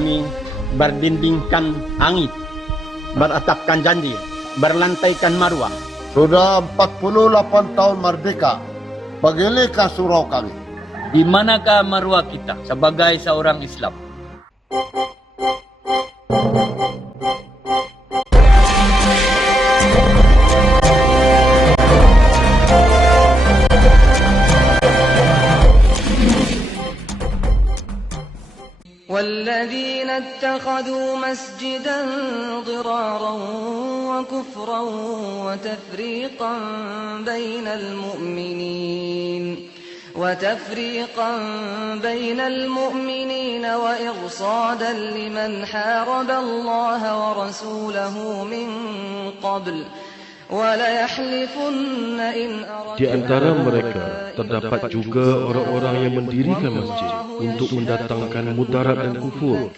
kami berdindingkan langit, beratapkan janji, berlantaikan marwah. Sudah 48 tahun merdeka, bagilikah surau kami? Di manakah marwah kita sebagai seorang Islam? والذين اتخذوا مسجدا ضرارا وكفرا وتفريقا بين المؤمنين وإرصادا لمن حارب الله ورسوله من قبل وليحلفن إن أردنا. Di antara mereka terdapat juga orang-orang yang mendirikan masjid untuk mendatangkan mudarat dan kufur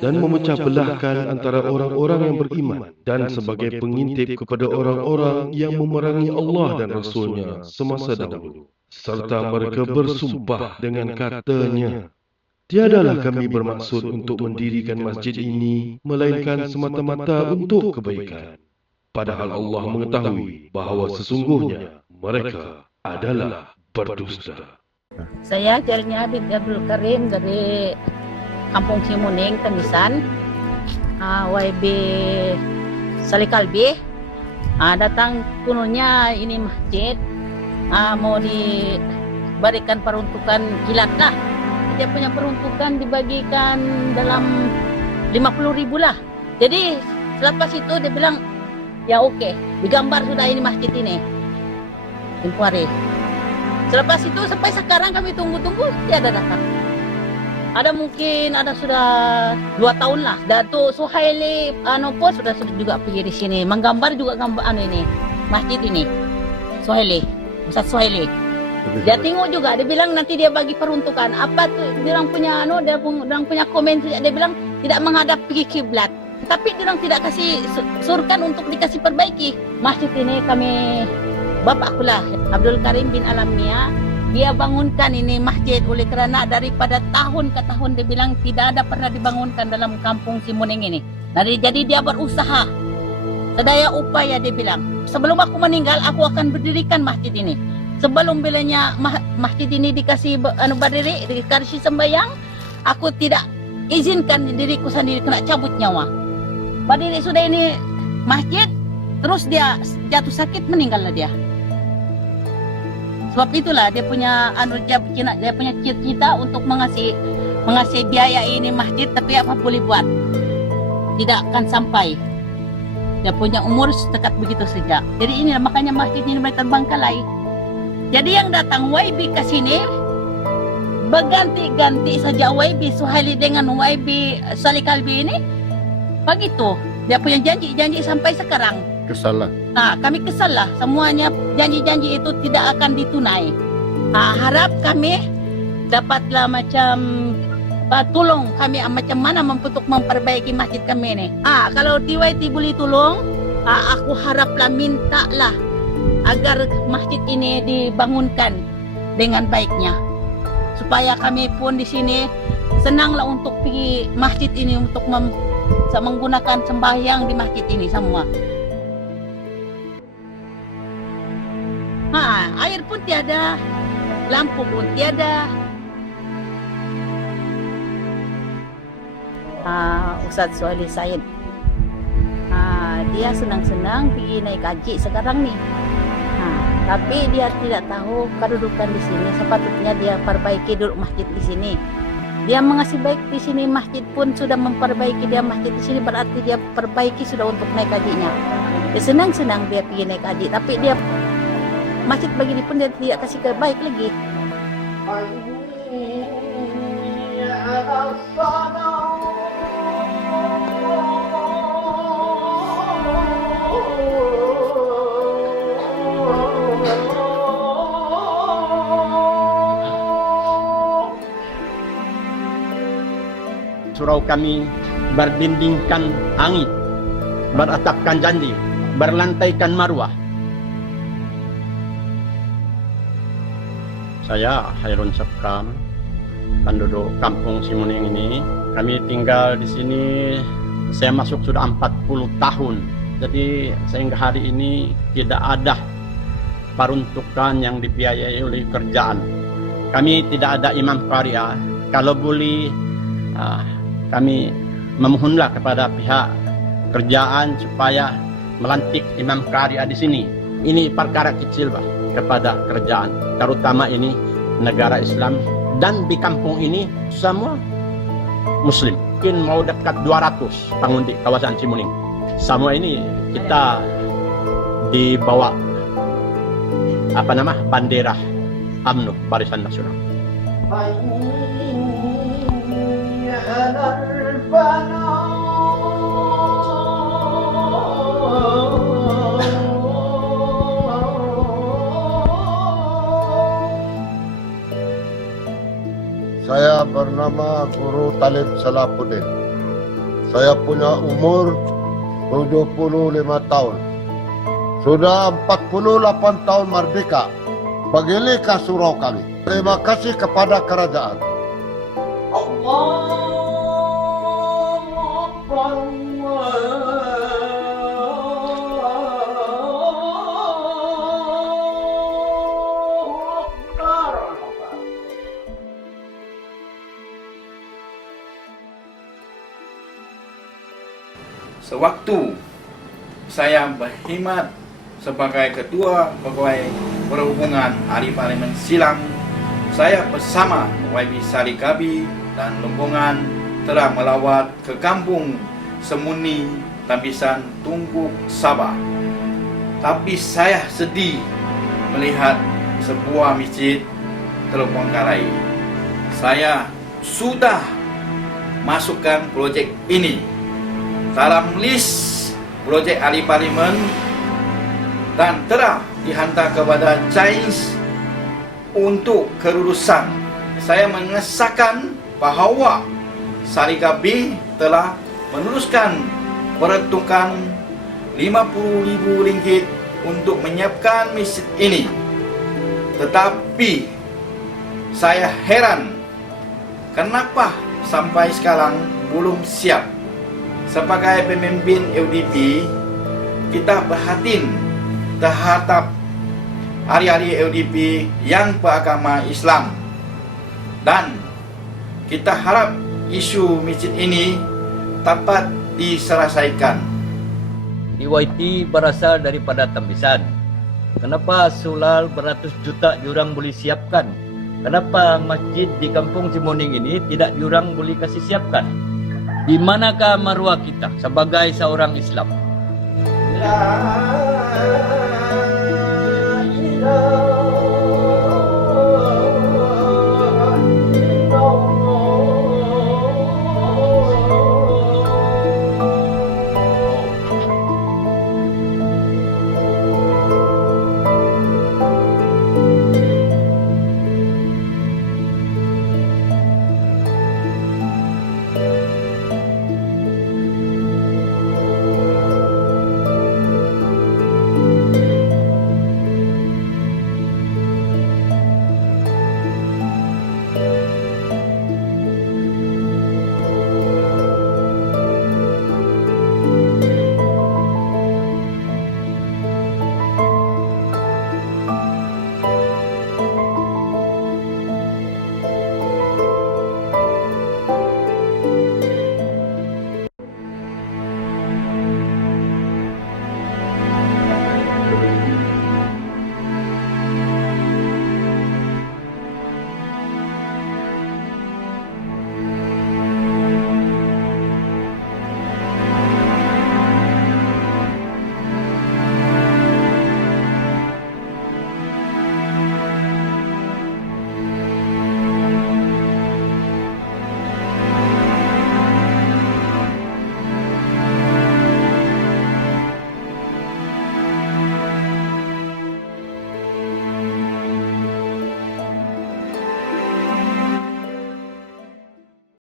dan memecah belahkan antara orang-orang yang beriman dan sebagai pengintip kepada orang-orang yang memerangi Allah dan Rasulnya semasa dahulu. Serta mereka bersumpah dengan katanya, tiadalah kami bermaksud untuk mendirikan masjid ini melainkan semata-mata untuk kebaikan. Padahal Allah mengetahui bahawa sesungguhnya mereka adalah berdusta. Saya Jalnya binti Abdul Karim dari Kampung Simuning, Temisan, YB Salikalbi. Datang kunonya ini masjid, mau diberikan peruntukan kilat lah. Dia punya peruntukan dibagikan dalam 50.000 lah. Jadi selepas itu dia bilang, ya oke, digambar sudah ini masjid ini. Inquiry. Selepas itu sampai sekarang kami tunggu-tunggu, tiada datang. Ada mungkin ada sudah 2 tahun lah. Datuk Suhaili pun sudah juga pergi di sini, menggambar juga gambar ini masjid ini. Suhaili, Ustaz Suhaili. Dia tengok juga, dia bilang nanti dia bagi peruntukan. Apa tu dia orang punya dia punya komen, dia bilang tidak menghadap pergi kiblat. Tapi dia orang tidak kasih surkan untuk dikasih perbaiki. Masjid ini kami, bapakku lah, Abdul Karim bin Alamia, dia bangunkan ini masjid oleh kerana daripada tahun ke tahun dia bilang tidak ada pernah dibangunkan dalam kampung Simuning ini. Jadi dia berusaha sedaya upaya, dia bilang, sebelum aku meninggal aku akan berdirikan masjid ini. Sebelum bilanya masjid ini dikasih berdiri, dikasih sembahyang, aku tidak izinkan diriku sendiri kena cabut nyawa. Berdiri sudah ini masjid, terus dia jatuh sakit, meninggallah dia. Sebab itulah dia punya dia punya cita-cita untuk mengasih biaya ini masjid, tapi apa boleh buat, tidak akan sampai. Dia punya umur sedekat begitu saja. Jadi ini makanya masjid ini terbengkalai. Jadi yang datang YB ke sini berganti-ganti saja, YB Suhaili dengan YB Salikalbi ini. Begitu, dia punya janji sampai sekarang. Kesal lah. Kami kesal lah, semuanya janji-janji itu tidak akan ditunai. Harap kami dapatlah macam tolong kami macam mana untuk memperbaiki masjid kami ini. Kalau TYT boleh tolong, aku haraplah, minta lah agar masjid ini dibangunkan dengan baiknya, supaya kami pun di sini senanglah untuk pergi masjid ini untuk menggunakan sembahyang di masjid ini semua. Air pun tiada, lampu pun tiada. Ustaz Suhaili Said, dia senang-senang pergi naik haji sekarang nih. Tapi dia tidak tahu kedudukan di sini. Sepatutnya dia perbaiki dulu masjid di sini. Dia mengasih baik di sini, masjid pun sudah memperbaiki dia masjid di sini, berarti dia perbaiki sudah untuk naik hajinya. Dia senang-senang dia pergi naik haji, tapi dia masjid begini pun dia tidak kasih baik lagi. Surau kami berdindingkan langit, beratapkan janji, berlantaikan marwah. Saya Hairun Syafkan, penduduk Kampung Simuning ini, Kami tinggal di sini, saya masuk sudah 40 tahun. Jadi sehingga hari ini tidak ada peruntukan yang dibiayai oleh kerajaan. Kami tidak ada imam qaria. Kalau boleh, kami memohonlah kepada pihak kerajaan supaya melantik imam qaria di sini. Ini perkara kecil bah kepada kerajaan, terutama ini negara Islam, dan di kampung ini semua Muslim. Mungkin mau dekat 200 pengundi kawasan Simuning. Semua ini kita dibawa bendera UMNO, Barisan Nasional. Saya bernama Guru Talib Salahuddin. Saya punya umur 75 tahun. Sudah 48 tahun merdeka. Beginilah surau kami. Terima kasih kepada kerajaan. Sewaktu saya berkhidmat sebagai Ketua Pegawai Perhubungan Ahli Parlimen Silam, saya bersama YB Sarikabi dan rombongan telah melawat ke kampung Semuni, Tampisan, Tungguk, Sabah. Tapi saya sedih melihat sebuah masjid terbengkalai. Saya sudah masukkan projek ini dalam list projek ahli parlimen dan telah dihantar kepada Chinese untuk kelulusan. Saya mengesahkan bahawa Sarikabi telah meluluskan peruntukan RM50,000 untuk menyiapkan masjid ini. Tetapi saya heran kenapa sampai sekarang belum siap. Sebagai pemimpin LDP, kita perhatian terhadap ahli-ahli LDP yang beragama Islam, dan kita harap isu masjid ini dapat diselesaikan. DYP berasal daripada Tampisan. Kenapa solar beratus juta diorang boleh siapkan? Kenapa masjid di kampung Simuning ini tidak diorang boleh kasih siapkan? Di manakah maruah kita sebagai seorang Islam?